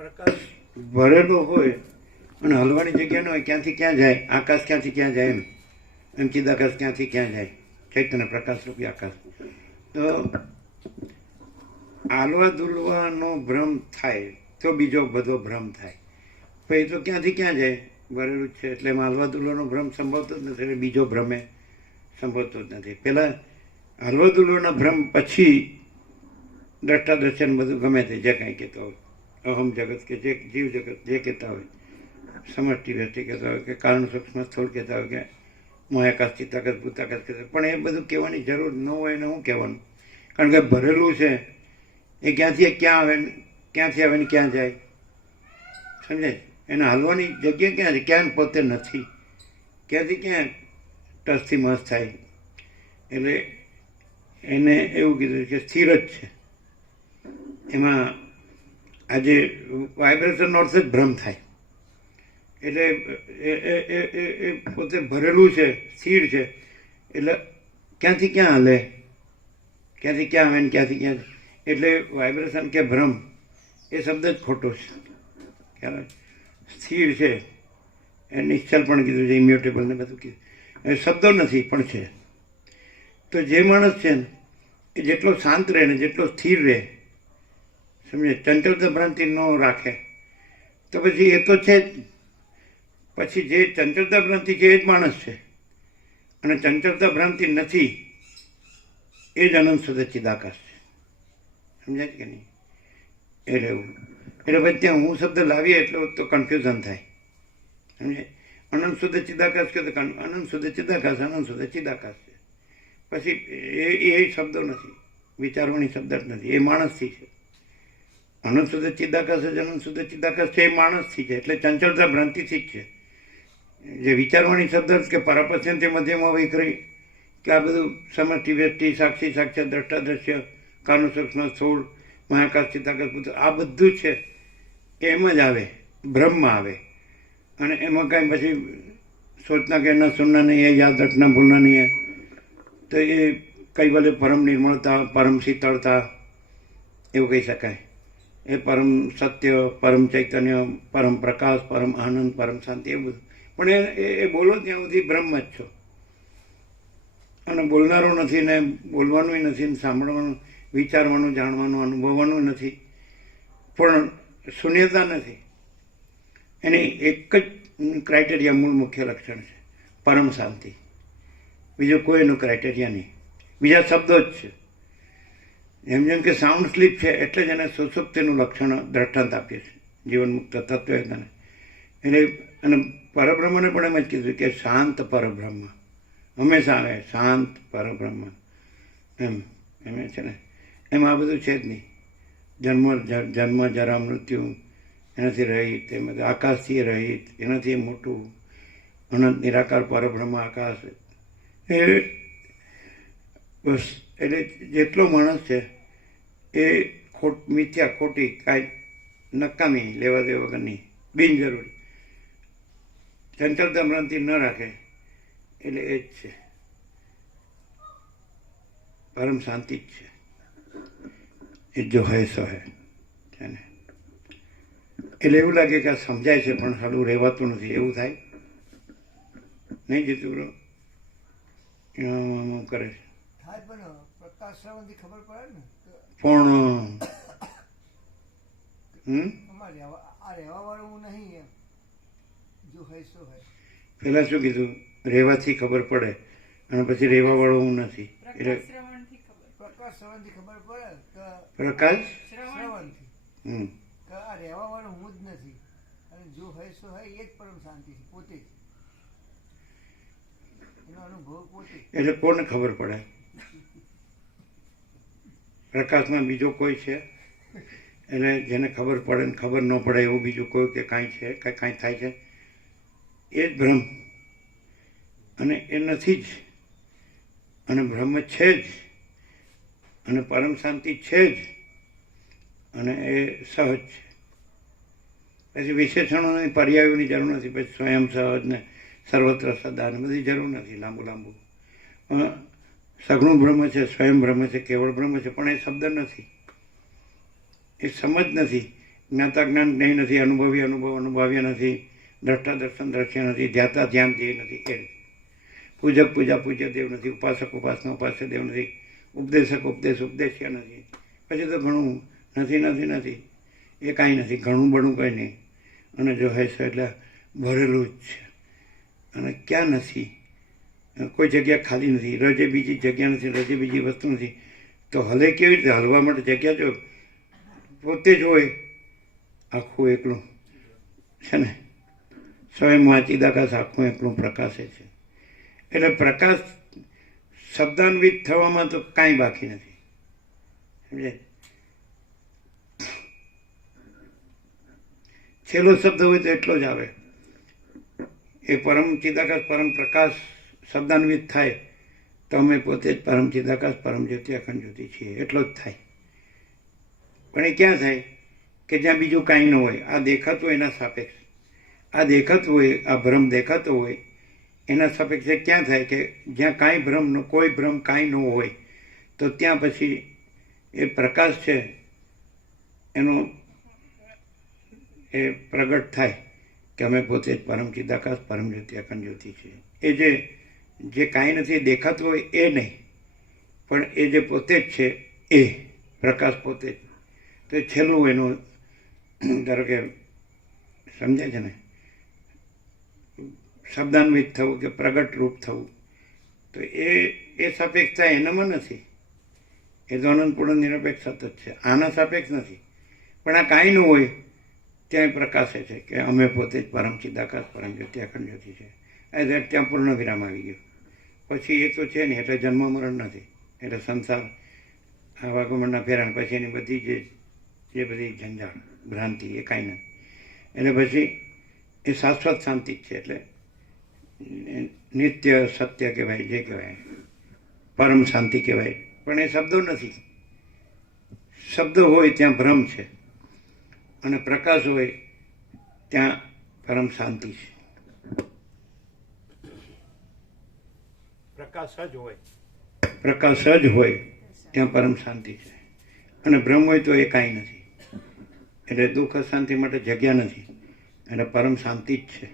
પ્રકાશ ભરેલો હોય અને હલવાની જગ્યા ન હોય, ક્યાંથી ક્યાં જાય, આકાશ ક્યાંથી ક્યાં જાય, એમ ચિદાકાશ ક્યાંથી ક્યાં જાય, ચૈતન્ય પ્રકાશ રૂપી આકાશ. તો હાલવા દુલવાનો ભ્રમ થાય તો બીજો બધો ભ્રમ થાય. પછી તો ક્યાંથી ક્યાં જાય, ભરેલું જ છે, એટલે એમાં હાલવા દુલવાનો ભ્રમ સંભવતો જ નથી, એટલે બીજો ભ્રમે સંભવતો જ નથી. પહેલાં હાલવા દુલવાના ભ્રમ, પછી દ્રષ્ટાદર્શન બધું ગમે તે જે કાંઈ કહેતો હોય, અહમ જગત કે જે જીવ જગત જે કહેતા હોય, સમષ્ટિ વ્યષ્ટિ કહેતા હોય કે કારણ સૂક્ષ્મ સ્થૂળ કહેતા હોય કે મહાકાશ ચિત્તાકાશ ભૂતાકાશ કહેતા હોય, પણ એ બધું કહેવાની જરૂર ન હોય ને શું કહેવાનું? કારણ કે ભરેલું છે એ ક્યાંથી ક્યાં આવે, ક્યાંથી આવે ને ક્યાં જાય, સમજાય? એને હાલવાની જગ્યા ક્યાં છે? ક્યાં પોતે નથી, ક્યાંથી ક્યાં ટસથી મસ્ત થાય. એટલે એને એવું કીધું કે સ્થિર જ છે. એમાં આજે વાઇબ્રેશન અર્થ જ ભ્રમ થાય. એટલે એ પોતે ભરેલું છે, સ્થિર છે, એટલે ક્યાંથી ક્યાં હાલે, ક્યાંથી ક્યાં આવે ને ક્યાંથી ક્યાં. એટલે વાઇબ્રેશન કે ભ્રમ એ શબ્દ જ ખોટો છે. ખ્યાલ? સ્થિર છે એ નિશ્ચલ પણ કીધું છે, ઇમ્યુટેબલ ને બધું કીધું. એ શબ્દો નથી પણ છે. તો જે માણસ છે ને એ જેટલો શાંત રહે ને જેટલો સ્થિર રહે, સમજે, ચંચળતા ભ્રાંતિ ન રાખે, તો પછી એ તો છે જ. પછી જે ચંચળતા ભ્રાંતિ છે એ જ માણસ છે, અને ચંચળતા ભ્રાંતિ નથી એ જ અનંત શુદ્ધ ચિદાકાશ છે. સમજાય કે નહીં? એટલે એવું. એટલે પછી ત્યાં હું શબ્દ લાવીએ એટલે તો કન્ફ્યુઝન થાય. સમજે? અનંત શુદ્ધ ચિદાકાશ કહે તો અનંત શુદ્ધ ચિદાકાશ, અનંત શુદ્ધ ચિદાકાશ છે. પછી એ શબ્દો નથી, વિચારવાની શબ્દ જ નથી, એ માણસથી છે. અનંત શુદ્ધ ચિદાકાશ જ અનંત શુદ્ધ ચિદાકાશ છે, એ માણસથી છે. એટલે ચંચળતા ભ્રાંતિથી જ છે. જે વિચારવાની શબ્દ કે પરાપસ્યંતે મધ્યમાં વૈખરી, કે આ બધું સમષ્ટિ વ્યષ્ટિ સાક્ષી સાક્ષાત દ્રષ્ટાદ્રશ્ય કાનું સૂક્ષ્મ સ્થૂળ મહાકાશ ચિત્તાકાશ ભૂત, આ બધું છે એમ જ આવે, બ્રહ્મમાં આવે. અને એમાં કાંઈ પછી સોચના કે ના સુનના નહીં હે, યાદ રખના ભૂલના નહીં હે, તો એ કઈ બોલે પરમ નિર્મળતા, પરમ શીતળતા એવું કહી શકાય. એ પરમ સત્ય, પરમ ચૈતન્ય, પરમ પ્રકાશ, પરમ આનંદ, પરમ શાંતિ, એ બધું. પણ એ બોલો ત્યાં સુધી બ્રહ્મ જ છો. અને બોલનારો નથી ને બોલવાનું નથી ને સાંભળવાનું, વિચારવાનું, જાણવાનું, અનુભવવાનું નથી, પણ શૂન્યતા નથી. એની એક જ ક્રાઇટેરિયા, મૂળ મુખ્ય લક્ષણ છે પરમ શાંતિ. બીજું કોઈ એનું ક્રાઇટેરિયા નહીં, બીજા શબ્દો જ છે. જેમ જેમ કે સાઉન્ડ સ્લીપ છે એટલે જ એને સુસુપ્તિનું લક્ષણ દ્રષ્ટાંત આપીએ છીએ, જીવન મુક્ત તત્વવેદને. એટલે અને પરબ્રહ્મને પણ એમ જ કીધું કે શાંત પરબ્રહ્મ હંમેશા આવે, શાંત પરબ્રહ્મ એમ છે ને. એમાં આ બધું છે જ નહીં. જન્મ જરા મૃત્યુ એનાથી રહિત, એમ આકાશથી રહિત, એનાથી મોટું અનંત નિરાકાર પરબ્રહ્મ આકાશ. એ બસ. એટલે જેટલો માણસ છે એ મિથ્યા, ખોટી, કાંઈ નકામી, લેવા દેવા વગરની, બિનજરૂરી ચંચળતા ભ્રાંતિ ન રાખે એટલે એ જ છે, પરમ શાંતિ જ છે. એ જો હૈ સો હૈ છે ને. એટલે એવું લાગે કે આ સમજાય છે પણ સારું રહેવાતું નથી, એવું થાય નહીં? જીતું બ્રો કરે છે પણ પેલા શું કીધું? રહેવાથી ખબર પડે અને પછી રહેવા વાળો હું નથી. એટલે પ્રકાશ એટલે કોને ખબર પડે? પ્રકાશમાં બીજો કોઈ છે? એટલે જેને ખબર પડે ને ખબર ન પડે એવું બીજું કોઈ કે કાંઈ છે, કે કાંઈ થાય છે, એ જ ભ્રમ. અને એ નથી જ, અને બ્રહ્મ છે જ, અને પરમ શાંતિ છે જ, અને એ સહજ છે. પછી વિશેષણોની, પર્યાયોની જરૂર નથી. પછી સ્વયં સહજ ને સર્વત્ર સદા ને બધી જરૂર નથી લાંબુ લાંબુ. પણ સગુણ બ્રહ્મ છે, સ્વયં બ્રહ્મ છે, કેવળ બ્રહ્મ છે, પણ એ શબ્દ નથી, એ સમજ નથી. જ્ઞાતા જ્ઞાન જ્ઞેય નથી, અનુભવી અનુભવ અનુભવ્ય નથી, દ્રષ્ટા દર્શન દ્રશ્ય નથી, ધ્યાતા ધ્યાન ધ્યેય નથી. એ પૂજક પૂજા પૂજ્ય દેવ નથી, ઉપાસક ઉપાસના ઉપાસ્ય દેવ નથી, ઉપદેશક ઉપદેશ ઉપદેશ્ય નથી. પછી તો ઘણું નથી નથી નથી, એ કાંઈ નથી, ઘણું બણું કંઈ નહીં. અને જો હશે એટલે ભરેલું જ છે. અને ક્યાં નથી, કોઈ જગ્યા ખાલી નથી, રજે બીજી જગ્યા નથી, રજે બીજી વસ્તુ નથી. તો હલે કેવી રીતે? હલવા માટે જગ્યા જો પોતે જ હોય આખું એકલું છે ને, સ્વયં વાંચીદાકાશ આખું એકલું પ્રકાશે છે. એટલે પ્રકાશ શબ્દાન્વિત થવામાં તો કાંઈ બાકી નથી, સમજે. છેલ્લો શબ્દ હોય તો એટલો જ આવે, એ પરમ ચિદાકાશ પરમ પ્રકાશ શબ્દાન્વિત થાય તો અમે પોતે જ પરમ ચિદાકાશ પરમ જ્યોતિ અખંડ જ્યોતિ છીએ, એટલો જ થાય. પણ એ ક્યાં થાય કે જ્યાં બીજું કાંઈ ન હોય, આ દેખાતું હોય એના સાપેક્ષ, આ દેખાતું હોય, આ ભ્રમ દેખાતો હોય એના સાપેક્ષે ક્યાં થાય કે જ્યાં કાંઈ ભ્રમ, કોઈ ભ્રમ કાંઈ ન હોય તો ત્યાં પછી એ પ્રકાશ છે એનો એ પ્રગટ થાય કે અમે પોતે જ પરમ ચિદાકાશ પરમ જ્યોતિ અખંડ જ્યોતિ છીએ. એ જે કાંઈ નથી દેખાતું હોય એ નહીં, પણ એ જે પોતે જ છે એ પ્રકાશ પોતે જ. તો એ છેલ્લું એનું ધારો કે સમજાય છે ને, શબ્દાન્વિત થવું કે પ્રગટ રૂપ થવું, તો એ સાપેક્ષતા એનામાં નથી, એ તો અનંતપૂર્ણ નિરપેક્ષ સતત છે, આના સાપેક્ષ નથી. પણ આ કાંઈ ન હોય ત્યાં પ્રકાશે છે કે અમે પોતે જ પરમ ચિદાકાશ પરમ જ્યોતિ અખંડ જ્યોતિ છે. ત્યાં પૂર્ણ વિરામ આવી ગયો. પછી એ તો છે નહીં, એટલે જન્મ મરણ નથી, એટલે સંસાર આવાગમનના ફેરાણ પછી એની બધી જે બધી ઝંઝાળ ભ્રાંતિ એ કાંઈ નથી. એટલે પછી એ શાશ્વત શાંતિ જ છે, એટલે નિત્ય સત્ય કહેવાય, જે કહેવાય પરમ શાંતિ કહેવાય. પણ એ શબ્દો નથી, શબ્દો હોય ત્યાં ભ્રમ છે અને પ્રકાશ હોય ત્યાં પરમ શાંતિ છે. પ્રકાશ જ હોય ત્યાં પરમ શાંતિ છે, અને ભ્રમ હોય તો એ કાંઈ નથી. એટલે દુઃખ શાંતિ માટે જગ્યા નથી, એટલે પરમ શાંતિ જ છે.